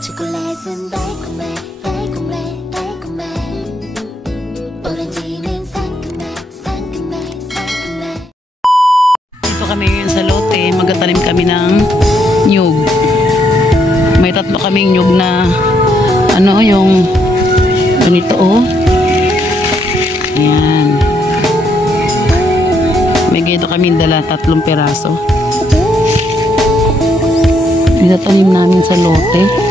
초콜릿은 달콤해 달콤해 달콤해 오렌지는 상큼해 상큼해 상큼해. Dito kami ngayon sa lote, magtatanim kami ng nyug. May tatlo kaming nyug na ano yung ganito oh. Ayan. May ganito kami dala, 3 piraso. Itatanim namin sa lote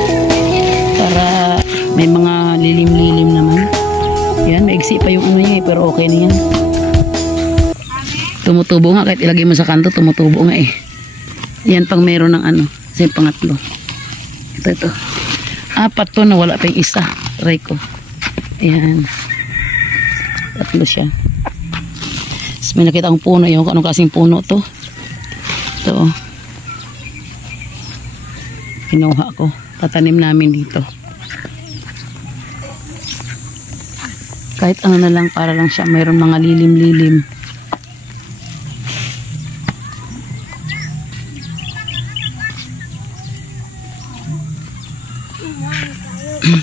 para may mga lilim-lilim naman. Yan, maigsi pa yung ano niya pero okay na yan. Tumutubo nga, kahit ilagay mo sa kanto tumutubo nga eh. Yan pang meron ng ano, kasi pangatlo. Ito 4 to na wala pa yung isa. Try ko. Ayan, 3 siya. Tapos may nakita akong puno, yung anong kasing puno to. Ito kinuha ko, tatanim namin dito kahit ano na lang para lang siya mayroon mga lilim-lilim.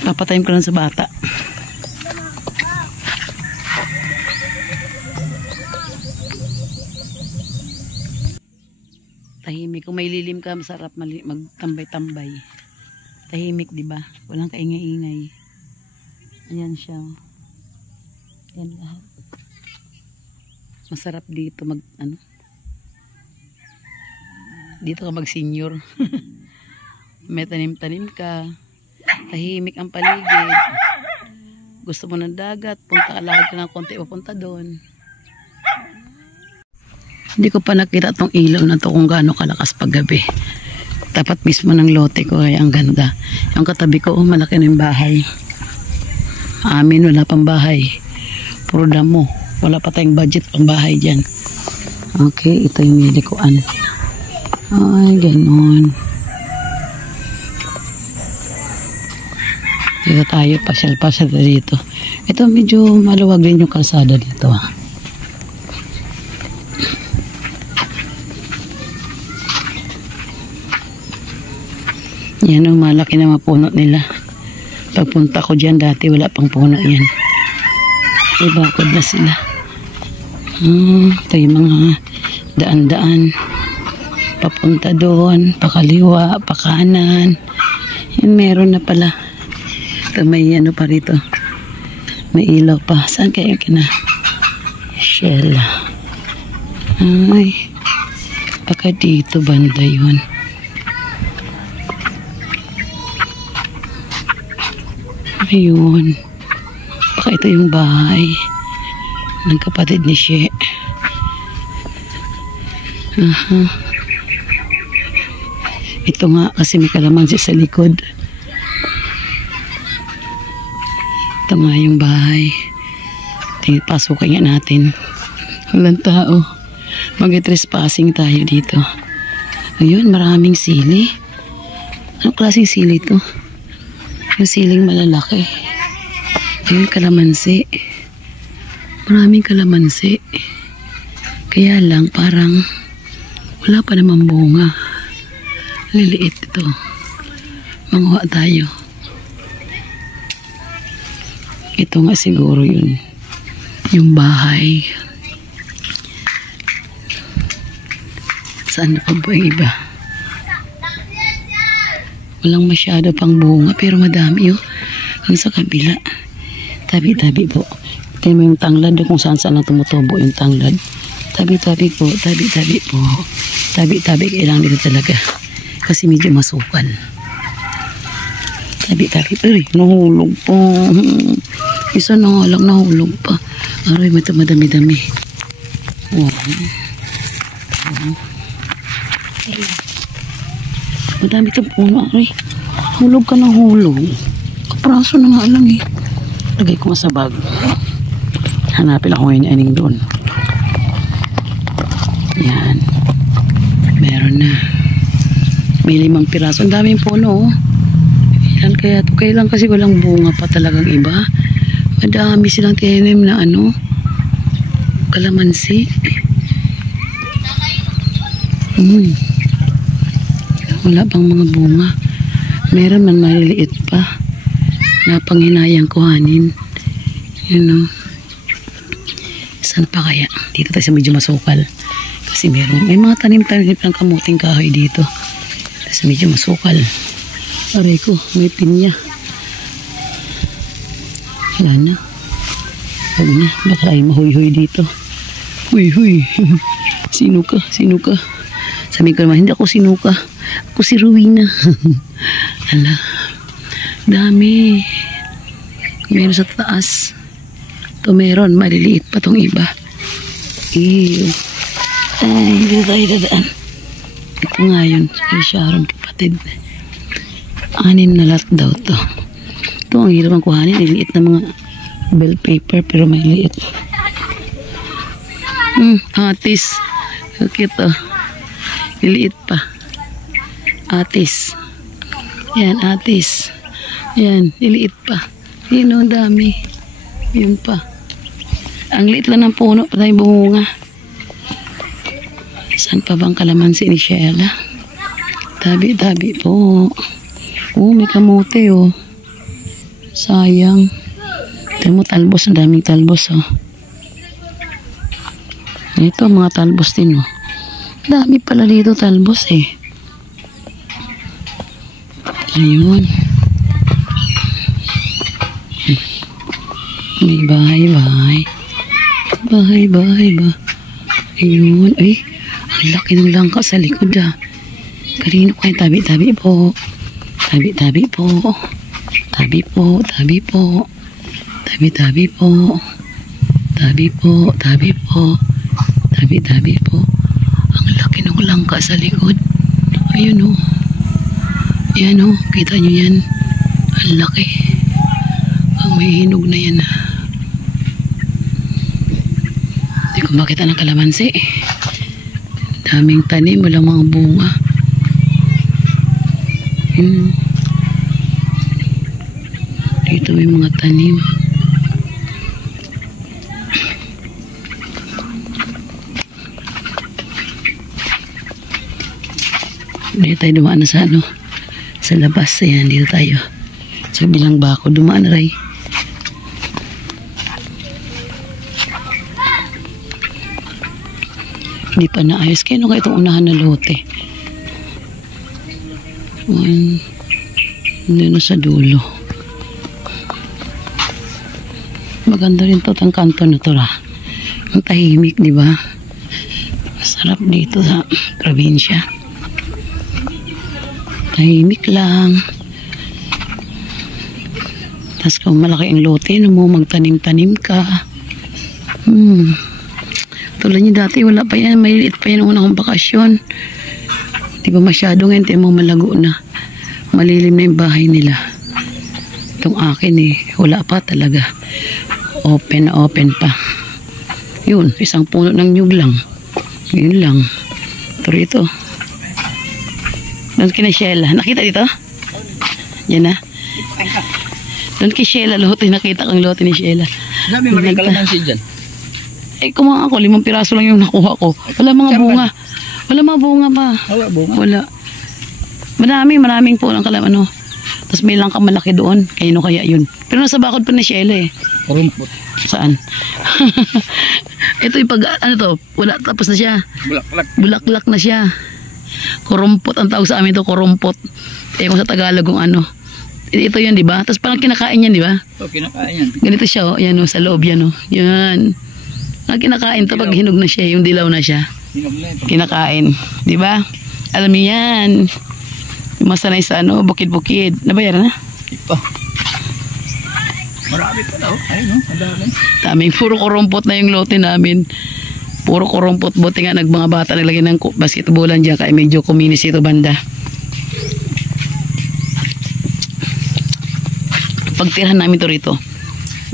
Papatayin ko lang sa bata. Tahimik. Kung may lilim ka, masarap magtambay-tambay. Tahimik, di ba? Walang kaingay-ingay. Ayan siya. Ayan lahat. Masarap dito ano? Dito ka mag-senior. May tanim-tanim ka. Tahimik ang paligid. Gusto mo ng dagat, punta ka lahad ka ng konti, papunta doon. Hindi ko pa nakita tong ilaw na to kung gaano kalakas paggabi. Tapat mismo ng lote ko kaya ang ganda. Yung katabi ko, malaki na yung bahay. Amin, wala pang bahay. Puro damo. Wala pa tayong budget pang bahay dyan. Okay, ito yung nilikuan. Ay, ganon. Dito tayo, pasyal-pasyal dito. Ito medyo maluwag din yung kalsada dito ha. Yan o, malaki na mapuno nila. Pagpunta ko dyan, dati wala pang puno yan. Ay, bakod na sila. Ito yung mga daan-daan. Papunta doon, pakaliwa, pakanan. Yan, meron na pala. Ito, may ano pa rito. May ilaw pa. Saan kaya kina? Shell. Ay, baka dito banda yun. Ayun. Baka ito yung bahay ng kapatid ni She. Ito nga kasi may kalamansi sa likod. Ito nga yung bahay. Pasukin nga natin. Walang tao. Mag-trespassing tayo dito. Ayun, maraming sili. Anong klaseng sili ito? Yung siling malalaki. Ayun, kalamansi. Maraming kalamansi. Kaya lang parang wala pa naman bunga. Liliit ito. Manguha tayo. Ito nga siguro yun. Yung bahay. Saan na pa ba yung iba? Walang masyado pang bunga pero madami oh. Ang sa kabila. Tabi-tabi po. Tingnan mo yung tanglad kung saan-saan lang tumutubo yung tanglad. Tabi-tabi po. Tabi-tabi po. Tabi-tabi kailangan dito talaga. Kasi medyo masukal. Tabi-tabi. Ay, nahulog po. Isa na nga lang nahulog pa. Aray, madami-dami. Wow. Madami itong puno. Aray, hulog ka ng hulog. Kapraso na nga lang eh. Lagay ko nga sa bag. Hanapin ako ngayon aning doon. Yan. Meron na. May 5 piraso. Ang daming puno oh. Ilan kaya ito? Kailan kasi walang bunga pa talagang iba. Madami silang tinanim na ano. Kalamansi. Wala bang mga bunga? Meron man maliliit pa. Na panghinayang kuhanin. Yun o. Saan pa kaya? Dito tayo sa medyo masukal. Kasi may mga tanim-tanim ng kamuting kahoy dito. Sa medyo masukal. Aray ko, may pinya. Wala na. Huwag na. Baka ay mahuy-huy dito. Huy-huy. Sino ka? Sino ka? Sabi ko naman, hindi ako sino ka. Ako si Rowena. Ala. Dami. Meron sa taas. Ito meron. Maliliit pa tong iba. Ew. Ay, dito tayo dadaan. Ito nga yun. Si Sharon, kapatid. 6 na lahat daw to. Ito ang hirap ang kuhanin. Liliit na mga bell paper pero may liit. Atis. Cute oh. Liliit pa. Atis. Yan, atis. Yan, liliit pa. Yun ang dami. Yun pa. Ang liit lang ng puno. Patay bunga. Saan pa bang kalamansi ni Sheila? Tabi-tabi po. May kamote oh. Sayang. Ito mo talbos. Ang daming talbos oh. Ito mga talbos din oh. Dami pala dito talbos eh. Ayun. May bahay-bahay. Bahay-bahay ba? Ayun. Ay, ang laki ng langka sa likod ah. Kanino kayo? Tabi-tabi po. Tabi-tabi po. Tabi po. Tabi po. Tabi-tabi po. Tabi po. Tabi po. Tabi-tabi po. Ang laki ng langka sa likod. Ayun oh. Yan oh. Kita nyo yan. Ang laki. Ang may hinog na yan. Hindi ko makita ng kalamansi. Daming tanim. Walang mga bunga. Dito may mga tanim. Dito tayo dumaan na sa ano, sa labas. Ayan, dito tayo sa bilang bako. Dumaan na rin. Hindi pa naayos. Kaya ano kayo itong unahan na lote? Hindi na sa dulo. Maganda rin to ang kanto na to ra. Ang tahimik, di ba? Masarap dito sa probinsya. Tahimik lang. Tapos kung malaki ang lote, mo magtanim-tanim ka. Tulad niyo dati, wala pa yan. Maliliit pa yan ang unang bakasyon. Di ba masyado ngayon, tayo mo malago na. Malilim na yung bahay nila. Itong akin eh, wala pa talaga. Open na open pa. Yun, isang puno ng nyug lang. Yun lang. Pero ito. Doon kina Sheila. Nakita dito? Yan na. Doon kay Sheila, lote. Nakita kang lote ni Sheila. Dami maraming kalamansi dyan. Eh, kumuha ako. 5 piraso lang yung nakuha ko. Wala mga bunga. Wala mga bunga pa. Wala bunga. Wala. Maraming po ng ano. Tapos may lang malaki doon. Kaya kaya yun. Pero nasa bakod pa ni Sheila eh. Kurumpot. Saan? Ito yung ano to, wala, tapos na siya. Bulaklak. Bulaklak na siya. Kurumpot ang tawag sa amin to, kurumpot. Eh kung sa Tagalog kung ano. Ito yun, di ba? Tapos parang kinakain yan, di ba? Ito, kinakain yan. Ganito siya, oh. Yan, oh, sa loob yan, oh. Yan. Ang kinakain to pag hinog na siya, yung dilaw na siya. Kinakain, di ba? Alam niyo yan. Yung masanay sa ano, bukid-bukid. Nabayaran na? Ipa. Marami pa daw. Ayun, madami. Daming puro kurumpot na yung lote namin. Puro kurumpot. Buti nga mga bata naglagay ng basketballan dyan. Kaya medyo kuminis ito banda. Pagtirahan namin to rito.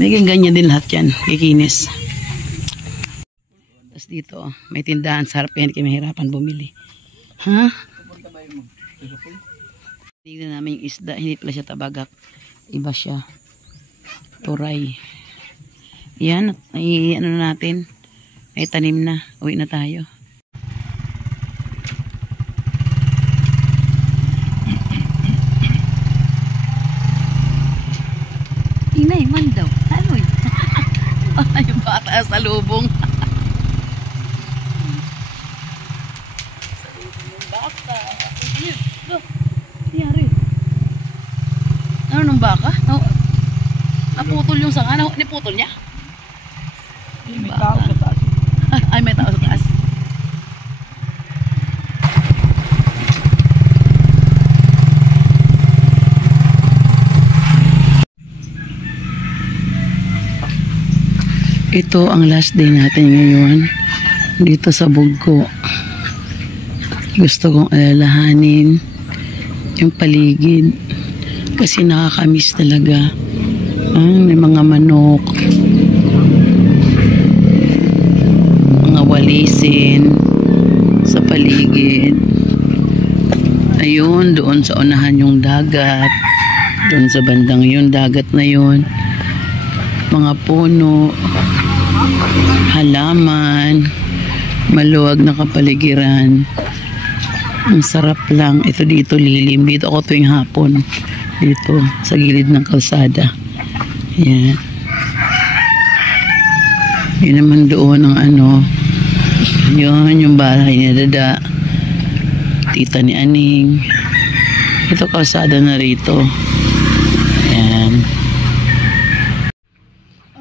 May ganyan din lahat yan. Kikinis. Tapos dito, may tindahan sa harap yan. Kaya mahirapan bumili. Ha? Tignan namin yung isda. Hindi pala siya tabagak. Iba siya. Turay. Yan. Ay, ano natin. Ay tanim na. Uwi na tayo. Inay man daw. Ano eh? Yung bata sa lubong. Yung bata. Ano? Nangyari? Ano nung baka? Naputol yung sanga. Niputol niya? May tao sa taas. Ay, may tao sa taas. Ito ang last day natin ngayon dito sa Bugko. Gusto kong alalahanin yung paligid kasi nakakamiss talaga. May mga manok, mga walisin sa paligid. Ayun, doon sa unahan yung dagat, doon sa bandang yun, dagat na yun, mga puno, halaman, maluwag na kapaligiran. Ang sarap lang. Ito dito lilim. Dito ako tuwing hapon. Dito sa gilid ng kalsada. Yan. Yun naman doon ang ano. Yun yung bahay ni Dada. Tita ni Aning. Ito kalsada na rito. Yan.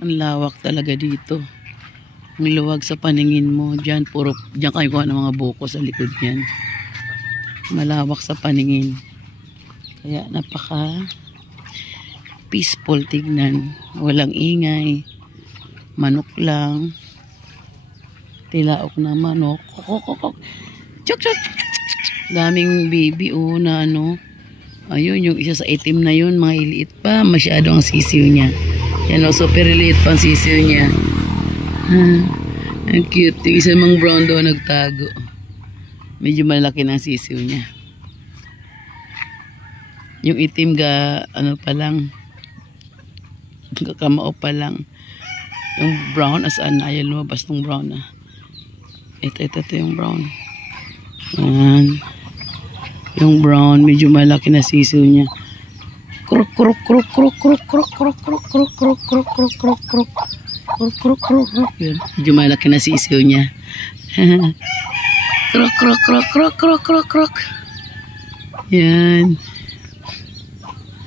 Ang lawak talaga dito. Ang luwag sa paningin mo. Diyan kayo kuha ng mga buko sa likod niyan. Malawak sa paningin. Kaya napaka peaceful tignan. Walang ingay. Manok lang. Tilaok na manok. Kokokokok. Chok chok. Daming baby na ano. Ayun yung isa sa itim na yun. Mga iliit pa. Masyado ang sisiw niya. Yan o. Super liit pa ang sisiw niya. Ang cute. Yung isa mang brown doon nagtago. Medyo malaki na ang sisiw niya. Yung itim ano pa lang. Kakamao pa lang. Yung brown asaan na. Ayan lumabas ng brown na. Ito yung brown. Ayan. Yung brown medyo malaki na sisiw niya. Krok krok krok krok krok krok krok krok krok krok krok krok krok krok krok krok krok krok. Medyo malaki na sisiw niya. Krok krok krok krok krok krok krok. Yan.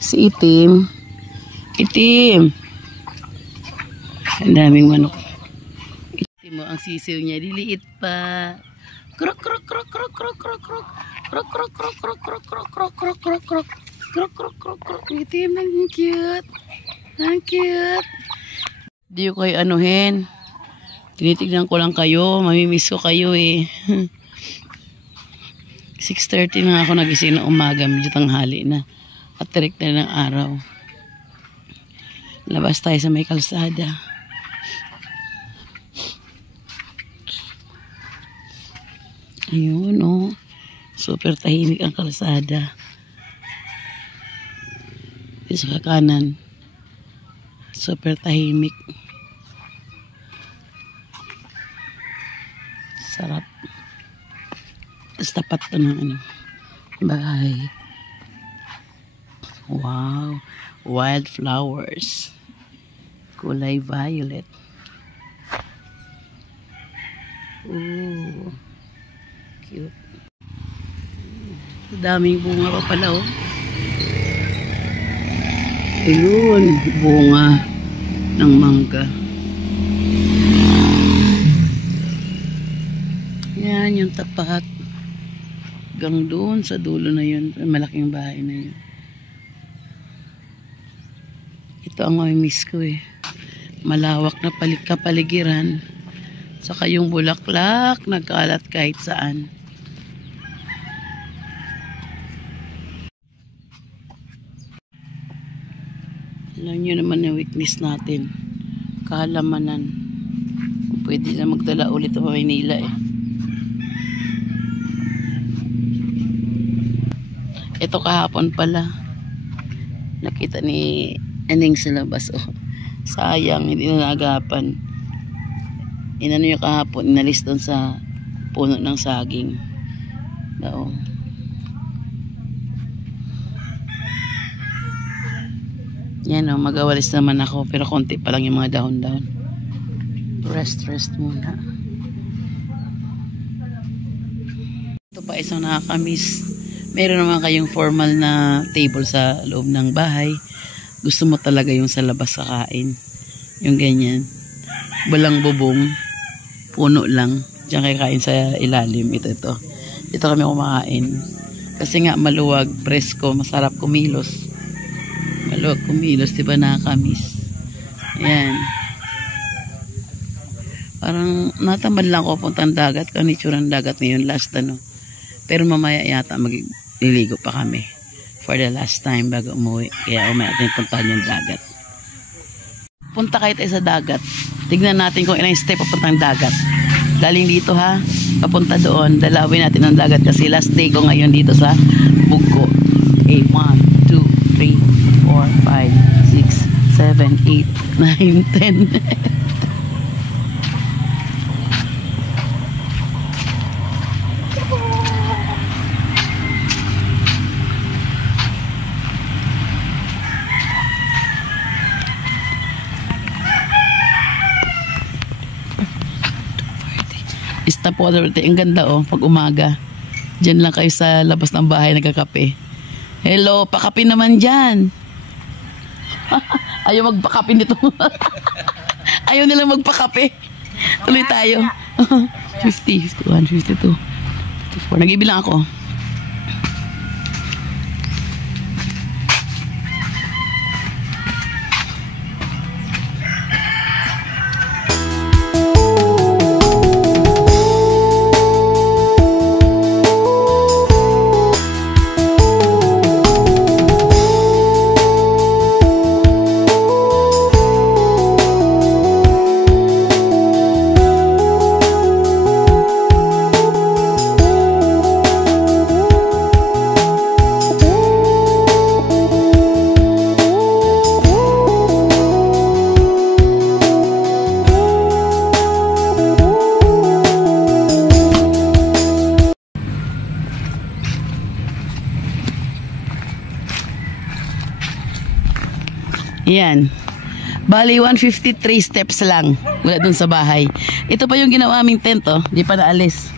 Si itim. Itim. Ang daming manok. Itim mo ang sisiw niya. Diliit pa. Krok krok krok krok krok krok krok. Krok krok krok krok krok krok krok krok krok krok. Krok krok krok krok. Itim, ang cute. Ang cute. Di ko kayo anuhin. Tinitignan ko lang kayo. Mamimiss ko kayo eh. 6:30 na ako nagising ng umaga. Medyo tanghali na. At tirik na ng araw. Labas tayo sa may kalsada. Ayun oh. Super tahimik ang kalsada. Dito sa kanan. Super tahimik. Sarap. Tapos tapat to ng ano. Bahay. Wow. Wildflowers. Kulay violet. Ooh. Cute. Daming bunga pa pala oh. Ayun. Bunga ng mangga. Yan yung tapat. Hanggang doon sa dulo na yun. Malaking bahay na yun. Ito ang mamimiss ko eh. Malawak na kapaligiran. Saka yung bulaklak, nagkalat kahit saan. Alam nyo naman yung weakness natin. Kahalamanan. Pwede na magdala ulit sa Maynila eh. Ito kahapon pala. Nakita ni Aning sa labas. Oh. Sayang, hindi na naagapan. Inano yung kahapon, inalis doon sa puno ng saging. Daw. Yan o, mag-awalis naman ako. Pero konti pa lang yung mga dahon-dahon. Rest muna. Ito pa isang nakakamiss. Meron naman kayong formal na table sa loob ng bahay. Gusto mo talaga yung sa labas kakain. Yung ganyan. Walang bubong. Puno lang. Diyan kayo kain sa ilalim. Ito. Ito kami kumakain. Kasi nga maluwag, presko, masarap kumilos. Maluwag kumilos, diba nakakamiss? Ayan. Parang natamad lang ako puntang dagat. Kanitsurang dagat ngayon last ano. Pero mamaya yata magliligo pa kami. For the last time bago umuwi. Kaya umaya natin puntahan yung dagat. Punta kayo tayo sa dagat. Tignan natin kung ilang step papuntang dagat. Galing dito ha. Papunta doon. Dalawin natin ang dagat kasi last day ko ngayon dito sa Bugko. Okay, 1, 2, 3, 4, 5, 6, 7, 8, 9, 10. Stop water. Ang ganda oh, pag umaga. Diyan lang kayo sa labas ng bahay nagkakape. Hello, pakape naman dyan. Ayaw magpakape nito. Ayaw nila magpakape. Tuloy tayo. 50, 51, 52, 54. Nag-ibilang ako. Yan. Bali, 153 steps lang. Wala dun sa bahay. Ito pa yung ginawa aming tent, oh. Di pa naalis.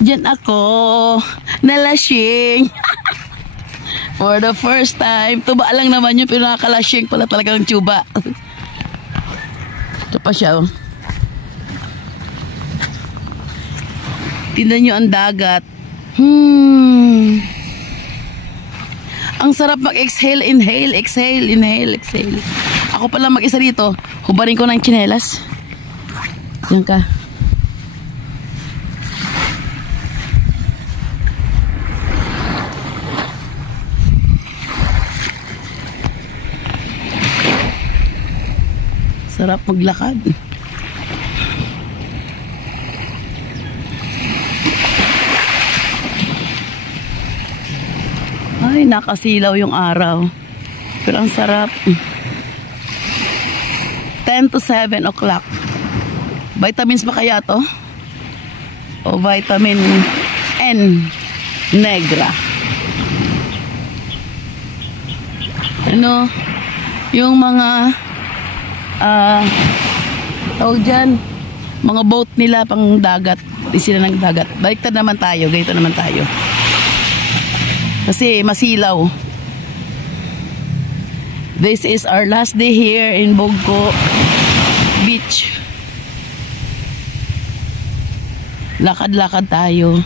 Diyan ako. Nalasing. For the first time. Tuba lang naman yun, pero nakakalasing pala talaga ng tuba. Ito pa siya, oh. Tingnan nyo ang dagat. Ang sarap mag-exhale, inhale, exhale, inhale, exhale. Ako pala mag-isa dito. Hubarin ko ng tsinelas. Yan ka. Sarap maglakad. Ay, nakasilaw yung araw. Pero ang sarap. 10 to 7 o'clock. Vitamins ba kaya to? O vitamin N negra. Ano? Yung mga tawag dyan, mga boat nila pang dagat. Di sila ng dagat. Baliktad naman tayo. Ganito naman tayo. Kasi masilaw. This is our last day here in Bugko Beach. Lakad-lakad tayo.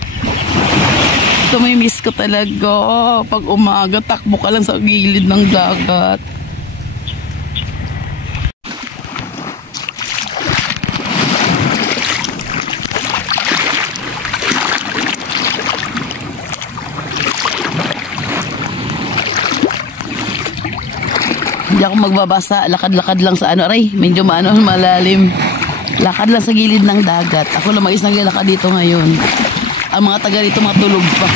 Ito may miss ko talaga. Pag umaga, takbo ka lang sa gilid ng dagat. Hindi ako magbabasa. Lakad-lakad lang sa ano. Aray, medyo malalim. Lakad lang sa gilid ng dagat. Ako lang mag-is naglalakad dito ngayon. Ang mga taga rito matulog pa.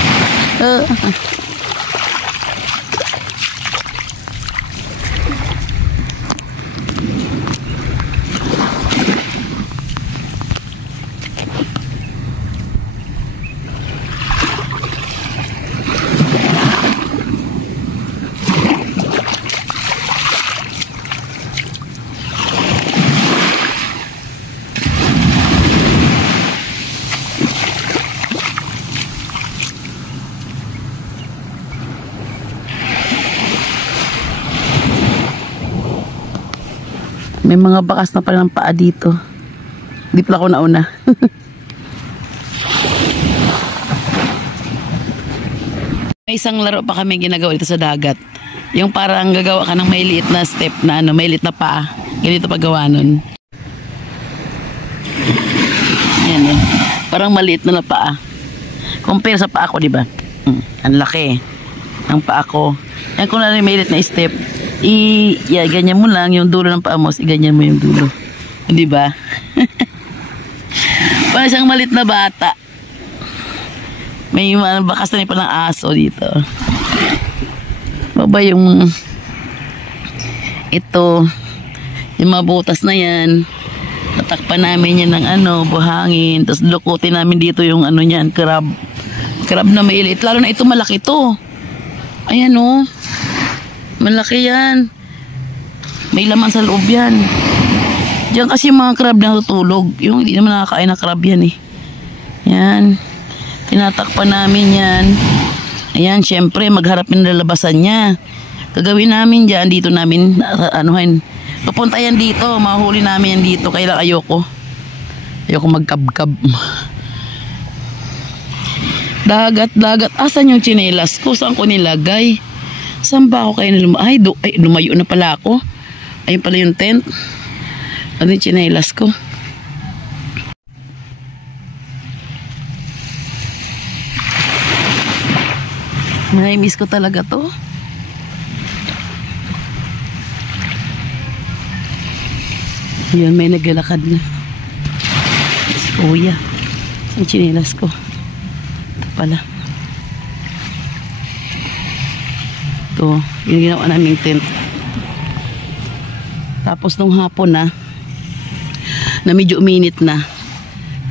May mga bakas na pala ng paa dito. Hindi pala ako nauna. May isang laro pa kami ginagawa dito sa dagat. Yung parang gagawa ka ng may liit na step na ano, may liit na paa. Ganito paggawa nun. Ayan eh. Parang maliit na paa. Compare sa paa ko, di ba? Ang laki. Ang paa ko. Yan kung na rin may liit na step. Ganyan mo lang yung dulo ng paa mo. Ganyan mo yung dulo. Di ba? Parang siyang maliit na bata. May bakas na palang aso dito. Baba yung ito. Yung mga butas na yan. Tatakpan namin yan ng ano, buhangin. Tapos lukutin namin dito yung ano yan, crab. Crab na mailit. Lalo na ito, malaki to. Ayan o. Malaki yan. May laman sa loob yan. Diyan kasi yung mga crab na tutulog. Yung hindi naman nakakain na crab yan eh. Yan. Tinatakpan namin yan. Ayan, syempre, magharap yung lalabasan niya. Gagawin namin dyan, dito namin, anuhin. Pupunta yan dito, mahuli namin yan dito. Kaya lang ayoko. Ayoko magkabkab. Dagat. Asan yung tsinelas ko? Saan ko nilagay? Saan ba ako kayo na ay, lumayo na pala ako. Ayun pala yung tent. Ano yung tsinelas ko? Miss ko talaga to. Yun, may naglalakad na. Si Kuya. Ang tsinelas ko. Ito pala. Ito. Yung ginawa naming tent. Tapos nung hapon na medyo uminit na.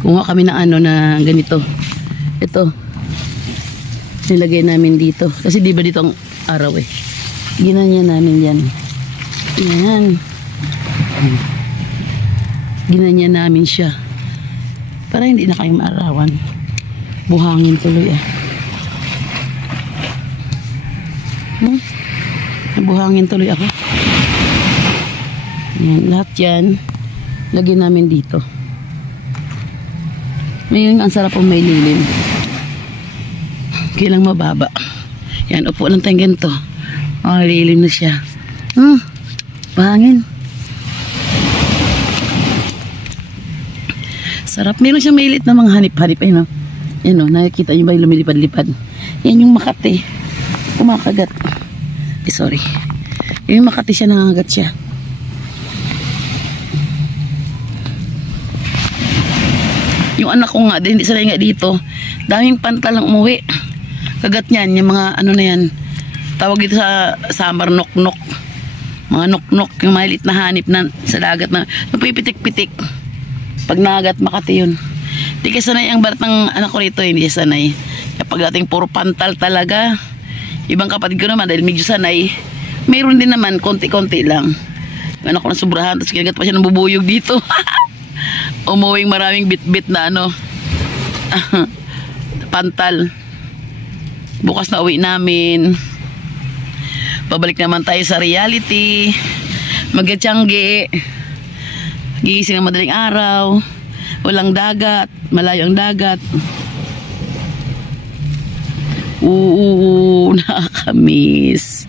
Kumuha kami ng ano na ganito. Ito. Nilagay namin dito. Kasi di ba dito ang araw eh. Ginanyan namin yan. Yan. Ginanyan namin siya. Para hindi na kayo maarawan. Buhangin tuloy ah. Buhangin tuloy ako. Yan. Lahat yan. Lagyan namin dito. Ngayon ang sarap ang may lilim. Kailang mababa. Yan, upo lang tayong ganito. Oh, lilim na siya. Pangin. Sarap. Meron siyang mailit na mga hanip-hanip. Ayun, no? Yan, no? Nakikita nyo ba yung lumilipad-lipad? Yan yung Makati. Kumakagat. Eh, sorry. Yung Makati siya, nangangagat siya. Yung anak ko nga, hindi sanay nga dito. Daming pantal lang umuwi. Kagat niyan, yung mga ano na yan. Tawag dito sa summer, nok-nok. Mga nok-nok, yung maliit na hanip na sa dagat na napipitik-pitik. Pag nakagat, Makati yun. Di ka sanay ang barat ng anak ko rito, hindi sanay. Kapag dating puro pantal talaga. Ibang kapatid ko naman, dahil medyo sanay, mayroon din naman, konti-konti lang. Yung anak ko na sobrahan, tapos kinagat pa siya ng bubuyog dito. Umuwing maraming bit-bit na ano. Pantal. Bukas na uwi namin. Pabalik naman tayo sa reality. Magkatiyanggi. Gigising ng madaling araw. Walang dagat. Malayo ang dagat. Nakakamiss.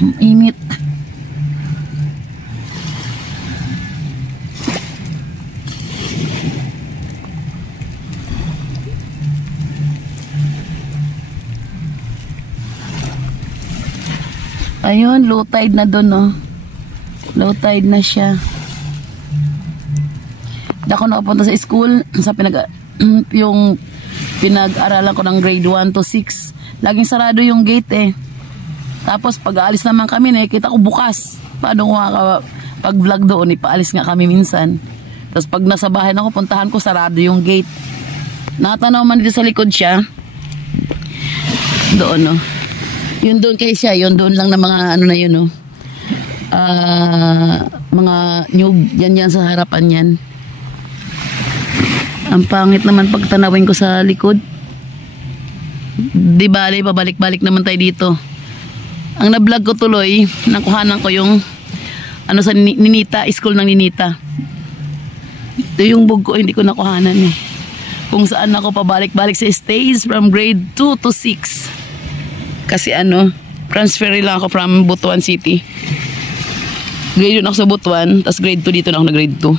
Ang init. Ayun, low tide na doon, no? Low tide na siya. Hindi ako nakapunta sa school. Yung pinag-aralan ko ng grade 1 to 6. Laging sarado yung gate, eh. Tapos, pag aalis naman kami, nakikita ko bukas. Paano ko pag-vlog doon, ipaalis nga kami minsan. Tapos, pag nasa bahay na ako, puntahan ko, sarado yung gate. Nakatanaw man dito sa likod siya. Doon, no? Yun doon kay siya, yun doon lang na mga ano na yun, no? Mga nyug, yan sa harapan yan. Ang pangit naman pag tanawin ko sa likod. Di bale, pabalik-balik naman tayo dito. Ang na-vlog ko tuloy, nakuhanan ko yung ano sa Ninita, school ng Ninita. Ito yung bug ko, hindi ko nakuhanan eh. Kung saan ako pabalik-balik sa stage from grade 2 to 6. Kasi ano, transfer lang ako from Butuan City. Grade 1 ako sa Butuan, tapos grade 2 dito na ako na grade 2.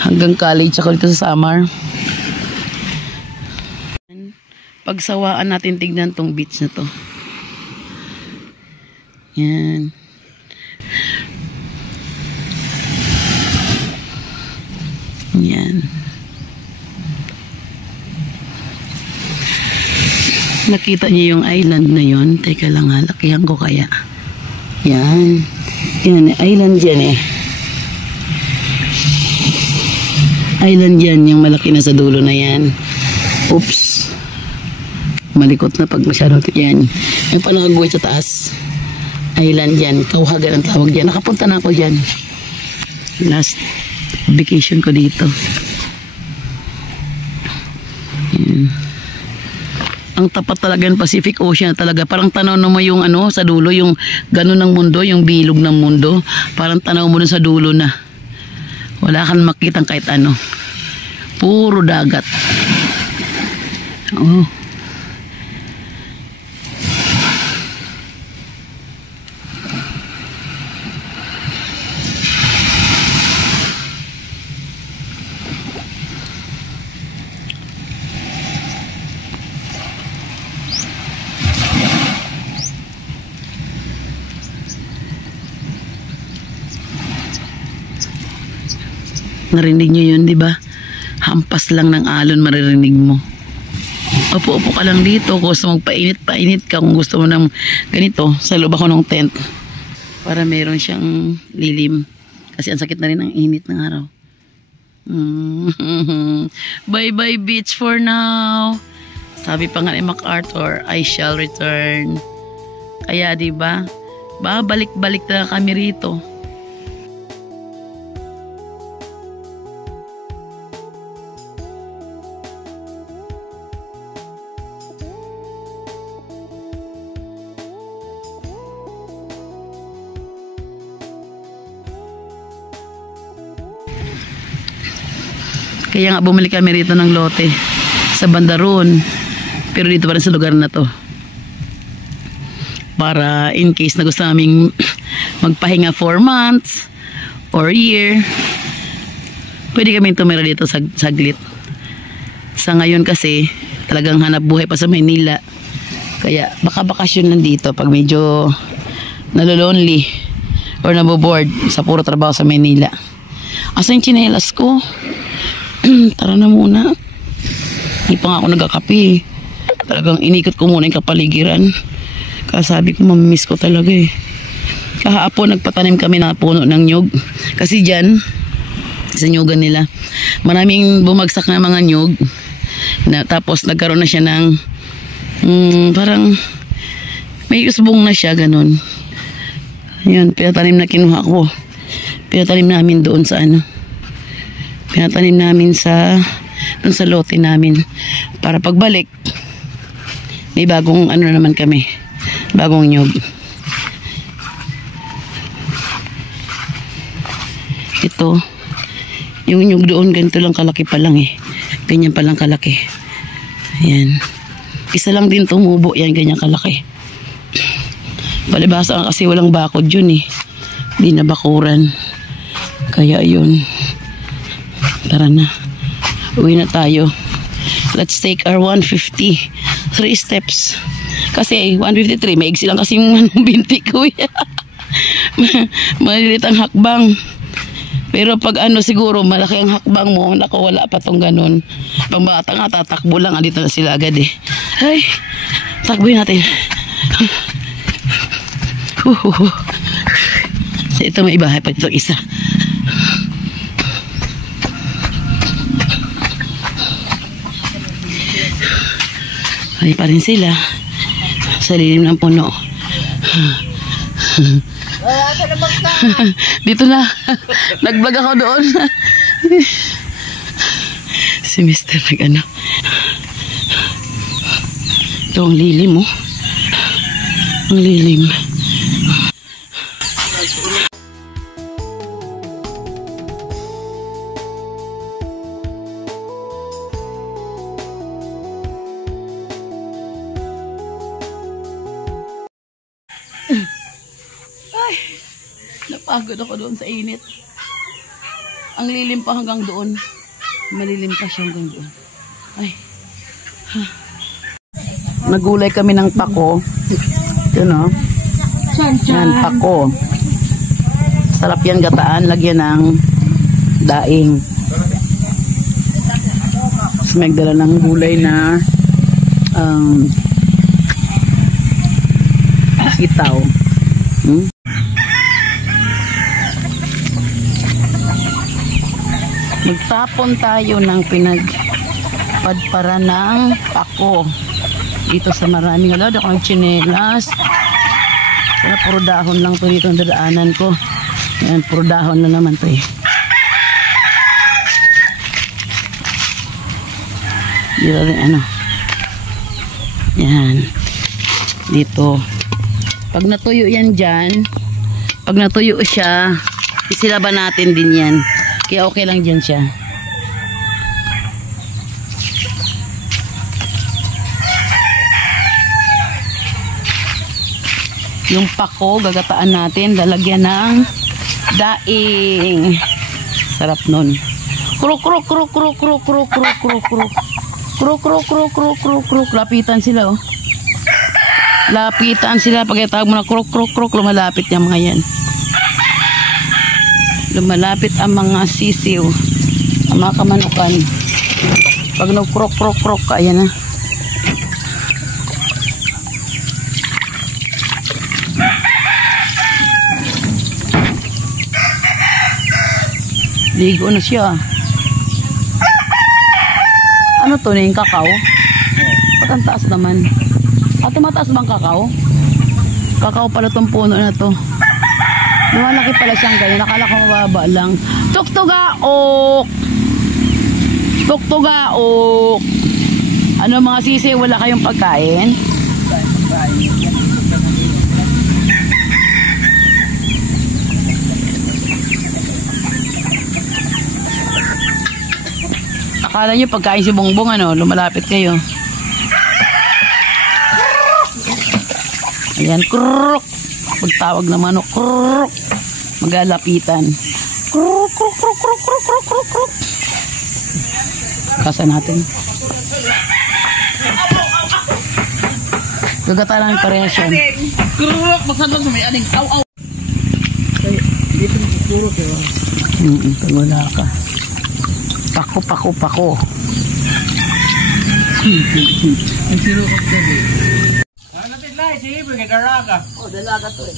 Hanggang college ako dito sa Samar. Pagsawaan natin tignan tong beach na to. Yan. Yan. Nakita niyo yung island na yun? Teka lang ha, lakihan ko kaya. Yan. Yan, island yan eh. Island yan, yung malaki na sa dulo na yan. Oops. Malikot na pag masyadong yan. Yung pa nakaguwi sa taas. Island yan. Kauhagan ang tawag dyan. Nakapunta na ako dyan. Last vacation ko dito. Yan. Ang tapat talaga ng Pacific Ocean talaga. Parang tanaw mo yung ano sa dulo, yung ganun ng mundo, yung bilog ng mundo. Parang tanaw mo dun sa dulo na. Wala kang makitang kahit ano. Puro dagat. Oh. Narinig nyo yun, di ba? Hampas lang ng alon maririnig mo. Upo-upo ka lang dito. Kung gusto magpainit-painit ka, kung gusto mo ng ganito, sa loob ako ng tent. Para meron siyang lilim. Kasi ang sakit na rin ang init ng araw. Bye-bye beach for now. Sabi pa nga ni MacArthur, I shall return. Kaya di ba? Babalik-balik na kami rito. Kaya nga bumalik kami rito ng lote sa Bandaron. Pero dito pa rin sa lugar na to. Para in case na gusto naming magpahinga 4 months or year, pwede kaming tumira dito saglit. Sa ngayon kasi talagang hanap buhay pa sa Maynila. Kaya baka bakasyon lang dito pag medyo nalolonely or naboboard sa puro trabaho sa Maynila. Asa yung tsinelas ko? Tara na muna. Hindi pa nga ako nagkakape. Talagang inikot ko muna yung kapaligiran. Kasabi ko mamimiss ko talaga eh. Kahapon nagpatanim kami ng puno ng nyug. Kasi dyan sa nyugan nila maraming bumagsak na mga nyug na, tapos nagkaroon na siya ng parang may usbong na siya ganun. Yun, pinatanim na kinuha ko. Pinatanim namin doon sa ano, pinatanim namin sa doon sa lote namin para pagbalik may bagong ano naman kami, bagong nyug. Ito yung nyug doon ganito lang kalaki pa lang eh, ganyan pa lang kalaki. Ayan, isa lang din tumubo yan, ganyan kalaki. Palibasa kasi walang bakod yun eh, di na bakuran. Kaya yun, tara na, uwi na tayo. Let's take our 150 3 steps. Kasi 153 may igsi lang kasi yung binti ko malilit ang hakbang. Pero pag ano siguro malaki ang hakbang mo, naku wala pa tong ganun. Pang bata nga tatakbo lang, andito na sila agad eh. Ay, takboy natin. So, ito may ibahay pa itong isa. Ay pa rin sila sa lilim ng puno. Dito na. Nag-vlog ako doon. Si Mr. nag-ano. Ito ang lilim oh. Ang lilim. Ay, napagod ako doon sa init. Ang lilim pa hanggang doon. Malilim pa siya hanggang doon. Ay. Nagulay kami ng pako. Yun o. Yan, pako. Sarap yan gataan. Lagyan ng daing. Tapos may dala ng gulay na sitaw. Magtapon tayo ng pinagpadpara ng pako. Dito sa maraming alad ako ng tsinelas. Kaya puro dahon lang to dito ang dadaanan ko. Yan, puro dahon na naman to eh. Dito rin ano. Yan. Dito. Pag natuyo yan dyan, pag natuyo siya, isilaban natin din yan. Kaya okay lang dyan siya. Yung pako, gagataan natin, lalagyan ng daing. Sarap nun. Kruk, kruk, kruk, kruk, kruk, kruk, kruk, kruk, kruk. Kruk, kruk, kruk, kruk, kruk, kruk. Lapitan sila, oh. Lapitan sila. Pag itawag mo na kruk, kruk, kruk, lumalapit yung mga yan. Lumalapit ang mga sisiw. Ang mga kamanukan. Pag nag-kruk, kruk, kruk, ayan na. Ligo na siya. Ano to na yung kakao? Ba't ang taas naman? Ate, mataas bang kakao? Kakao pala tong puno na to. Lumalaki pala siyang ganyan. Nakala ko mababa lang. Tuktugaok! Tuktugaok! Ano mga sisi, wala kayong pagkain? Akala nyo pagkain si Bongbong, ano, lumalapit kayo. Ayan, kruk. Pagtawag na manok, kruk. Magalapitan. Kruk, kruk, kruk, kruk, kruk, kruk, kruk, kruk. Kasa natin. Gagata lang yung parehas yan. Kruk, magsandang sa may aning. Aw, aw. Dito kruk yun. Wala ka. Pako, pako, pako. Ang siro ka gabi. Natin lang, si Ibo, dalaga. Oh, dalaga to eh.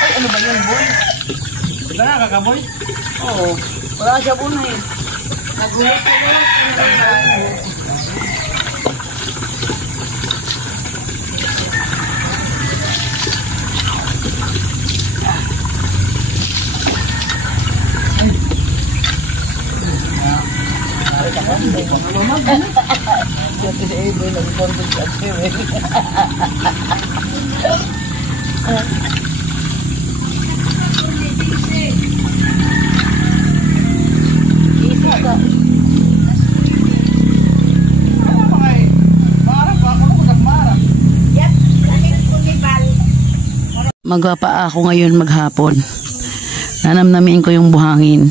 Ay, ano ba yan, boy? Dalaga ka, boy? Oo. Wala siya po na eh. Nagulit ko na. Magpapa ako ngayon maghapon. Nanamnamin ko yung buhangin.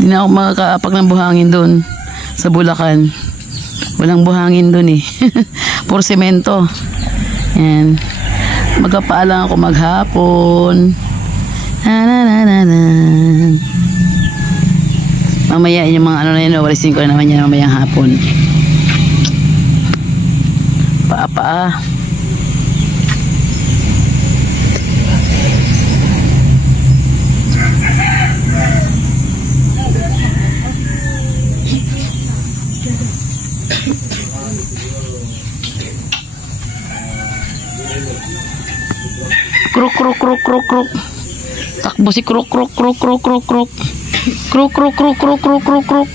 Hindi na ako makakaapag ng buhangin doon sa Bulacan. Walang buhangin doon eh. Puro semento. Yan. Magpapaalang ako maghapon. Mamaya yung mga ano na yun, walisin ko na naman yan mamayang hapon. Paa. Kruk, kruk, kruk, kruk, kruk. Takbo si kruk, kruk, kruk, kruk, kruk, kruk. Kruk, kruk, kruk, kruk, kruk, kruk, kruk.